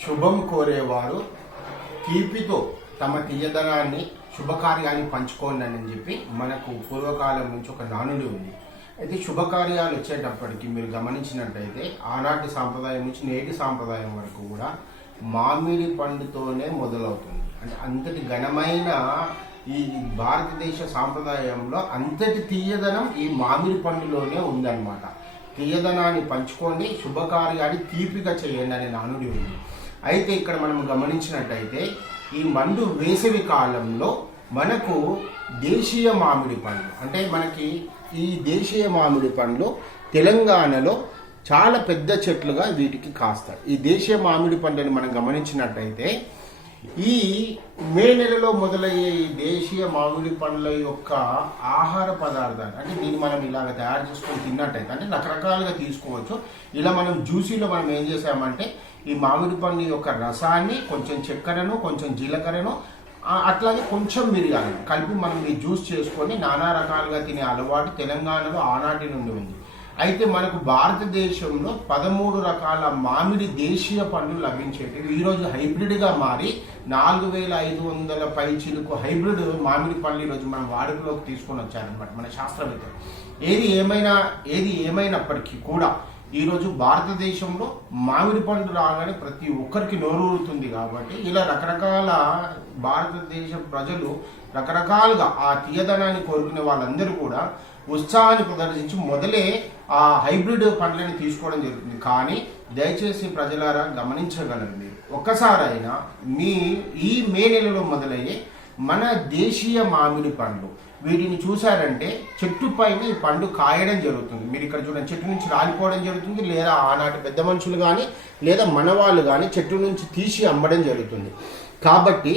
శుభం కోరేవారు తీపితో తమ తీయదనాన్ని శుభకార్యాన్ని పంచుకోండి అని చెప్పి మనకు పూర్వకాలం నుంచి ఒక నానుడి ఉంది. అయితే శుభకార్యాలు వచ్చేటప్పటికి మీరు గమనించినట్టయితే ఆనాటి సాంప్రదాయం నుంచి నేటి సాంప్రదాయం వరకు కూడా మామిడి పండుతోనే మొదలవుతుంది. అంటే అంతటి ఘనమైన ఈ భారతదేశ సాంప్రదాయంలో అంతటి తీయదనం ఈ మామిడి పండులోనే ఉందన్నమాట. తీయదనాన్ని పంచుకొని శుభకార్యాన్ని తీపిగా చేయండి అనే నానుడి ఉంది. అయితే ఇక్కడ మనం గమనించినట్టయితే ఈ మండు వేసవి కాలంలో మనకు దేశీయ మామిడి పండ్లు అంటే మనకి ఈ దేశీయ మామిడి పండ్లు తెలంగాణలో చాలా పెద్ద చెట్లుగా వీటికి కాస్తాయి. ఈ దేశీయ మామిడి పండుని మనం గమనించినట్టయితే ఈ మే నెలలో మొదలయ్యే ఈ దేశీయ మామిడి పండ్ల యొక్క ఆహార పదార్థాలు అంటే దీన్ని మనం ఇలాగ తయారు చేసుకొని తిన్నట్టయితే అంటే రకరకాలుగా తీసుకోవచ్చు. ఇలా మనం జ్యూసీలో మనం ఏం చేసామంటే ఈ మామిడి పండు యొక్క రసాన్ని కొంచెం చక్కెరను కొంచెం జీలకర్రను అట్లాగే కొంచెం మిరియాలను కలిపి మనం ఈ జ్యూస్ చేసుకొని నానా రకాలుగా తినే అలవాటు తెలంగాణలో ఆనాటి నుండి ఉంది. అయితే మనకు భారతదేశంలో పదమూడు రకాల మామిడి దేశీయ పండ్లు లభించేటివి. ఈరోజు హైబ్రిడ్గా మారి నాలుగు వేల ఐదు వందల పై చిలుకు హైబ్రిడ్ మామిడి పండ్లు ఈరోజు మనం వాడుకలోకి తీసుకొని వచ్చారనమాట మన శాస్త్రవేత్తలు ఏది ఏమైనా ఏది ఏమైనప్పటికీ కూడా ఈరోజు భారతదేశంలో మామిడి పండు రాగానే ప్రతి ఒక్కరికి నోరూరుతుంది కాబట్టి ఇలా రకరకాల భారతదేశ ప్రజలు రకరకాలుగా ఆ తీయదనాన్ని కోరుకునే వాళ్ళందరూ కూడా ఉత్సాహాన్ని ప్రదర్శించి మొదలే ఆ హైబ్రిడ్ పండ్లని తీసుకోవడం జరుగుతుంది. కానీ దయచేసి ప్రజలారా గమనించగలండి. ఒక్కసారైనా మీ ఈ మే నెలలో మొదలయ్యే మన దేశీయ మామిడి పండ్లు. వీటిని చూసారంటే చెట్టు పైన ఈ పండు కాయడం జరుగుతుంది. మీరు ఇక్కడ చూడండి చెట్టు నుంచి రాలిపోవడం జరుగుతుంది లేదా ఆనాటి పెద్ద మనుషులు కానీ లేదా మనవాళ్ళు కానీ చెట్టు నుంచి తీసి అమ్మడం జరుగుతుంది. కాబట్టి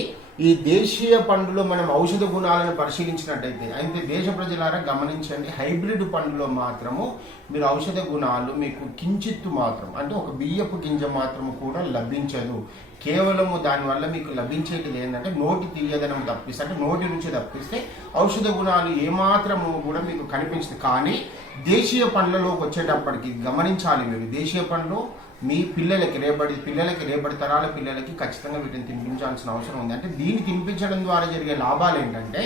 ఈ దేశీయ పండులో మనం ఔషధ గుణాలను పరిశీలించినట్టయితే అయితే దేశ ప్రజలారా గమనించండి హైబ్రిడ్ పండులో మాత్రము మీరు ఔషధ గుణాలు మీకు కించిత్తు మాత్రం అంటే ఒక బియ్యపు గింజ మాత్రము కూడా లభించదు. కేవలము దానివల్ల మీకు లభించేది ఏంటంటే నోటి తీయదనం తప్పిస్తే అంటే నోటి నుంచి తప్పిస్తే ఔషధ గుణాలు ఏమాత్రము కూడా మీకు కనిపించదు. కానీ దేశీయ పండ్లలోకి వచ్చేటప్పటికి గమనించాలి మీరు. దేశీయ పండ్లు మీ పిల్లలకి రేపటి పిల్లలకి రేపటి తరాల పిల్లలకి ఖచ్చితంగా వీటిని తినిపించాల్సిన అవసరం ఉంది. అంటే దీన్ని తినిపించడం ద్వారా జరిగే లాభాలు ఏంటంటే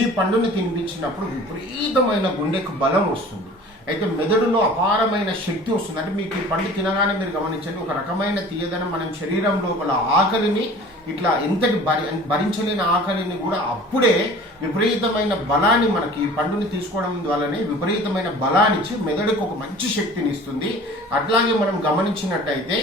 ఈ పండుని తినిపించినప్పుడు విపరీతమైన గుండెకు బలం వస్తుంది. అయితే మెదడులో అపారమైన శక్తి వస్తుంది. అంటే మీకు ఈ పండు తినగానే మీరు గమనించండి ఒక రకమైన తీయదనం మనం శరీరం లోపల ఆకలిని ఇట్లా ఎంతటి భరి భరించలేని ఆకలిని కూడా అప్పుడే విపరీతమైన బలాన్ని మనకి ఈ పండుని తీసుకోవడం ద్వారానే విపరీతమైన బలాన్నిచ్చి మెదడుకు ఒక మంచి శక్తిని ఇస్తుంది. అట్లాగే మనం గమనించినట్టయితే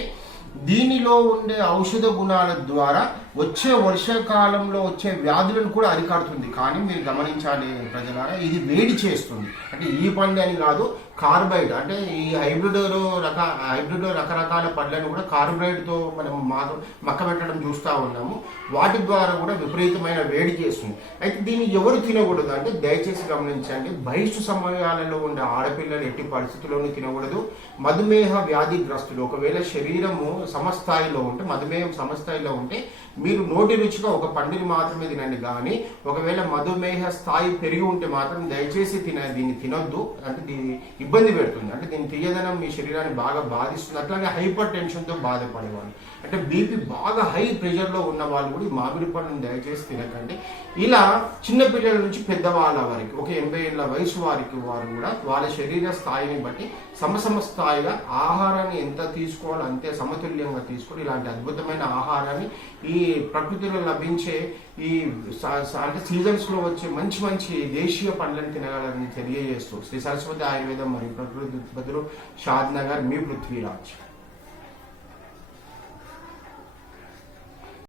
దీనిలో ఉండే ఔషధ గుణాల ద్వారా వచ్చే వర్షాకాలంలో వచ్చే వ్యాధులను కూడా అరికడుతుంది. కానీ మీరు గమనించాలి ప్రజలారా ఇది వేడి చేస్తుంది. అంటే ఈ పండు అని కాదు కార్బైడ్. అంటే ఈ హైబ్రిడ్ రక హైబ్రిడ్ రకరకాల పండ్లను కూడా కార్బైడ్తో మనం మాక మక్క పెట్టడం చూస్తూ ఉన్నాము. వాటి ద్వారా కూడా విపరీతమైన వేడి చేస్తుంది. అయితే దీన్ని ఎవరు తినకూడదు? అంటే దయచేసి గమనించండి బహిష్టు సమయాలలో ఉండే ఆడపిల్లలు ఎట్టి పరిస్థితుల్లోనూ తినకూడదు. మధుమేహ వ్యాధిగ్రస్తులు ఒకవేళ శరీరము సమస్థాయిలో ఉంటే మధుమేహం సమస్థాయిలో ఉంటే మీరు నోటి రుచిగా ఒక పండుని మాత్రమే తినండి కానీ ఒకవేళ మధుమేహ స్థాయి పెరిగి ఉంటే మాత్రం దయచేసి తిన దీన్ని తినొద్దు. అంటే దీన్ని ఇబ్బంది పెడుతుంది. అంటే దీని తీయదనం మీ శరీరాన్ని బాగా బాధిస్తుంది. అట్లాగే హైపర్ టెన్షన్తో బాధపడేవాళ్ళు. అంటే బీపీ బాగా హై ప్రెషర్లో ఉన్న వాళ్ళు కూడా ఈ మామిడి పండుని దయచేసి తినకండి. ఇలా చిన్న పిల్లల నుంచి పెద్దవాళ్ళ వారికి ఒక ఎనభై ఏళ్ళ వయసు వారికి వారు కూడా వాళ్ళ శరీర స్థాయిని బట్టి సమసమ స్థాయిగా ఆహారాన్ని ఎంత తీసుకోవాలో అంతే సమతుల్యంగా తీసుకొని ఇలాంటి అద్భుతమైన ఆహారాన్ని ఈ ప్రకృతిలో లభించే ఈ అంటే సీజన్స్లో వచ్చే మంచి మంచి దేశీయ పండ్లను తినగలని తెలియజేస్తూ శ్రీ సరస్వతి ఆయుర్వేదం మరియు ప్రకృతి ఉత్పత్తులు షాద్ నగర్ మీ పృథ్వీరాజ్.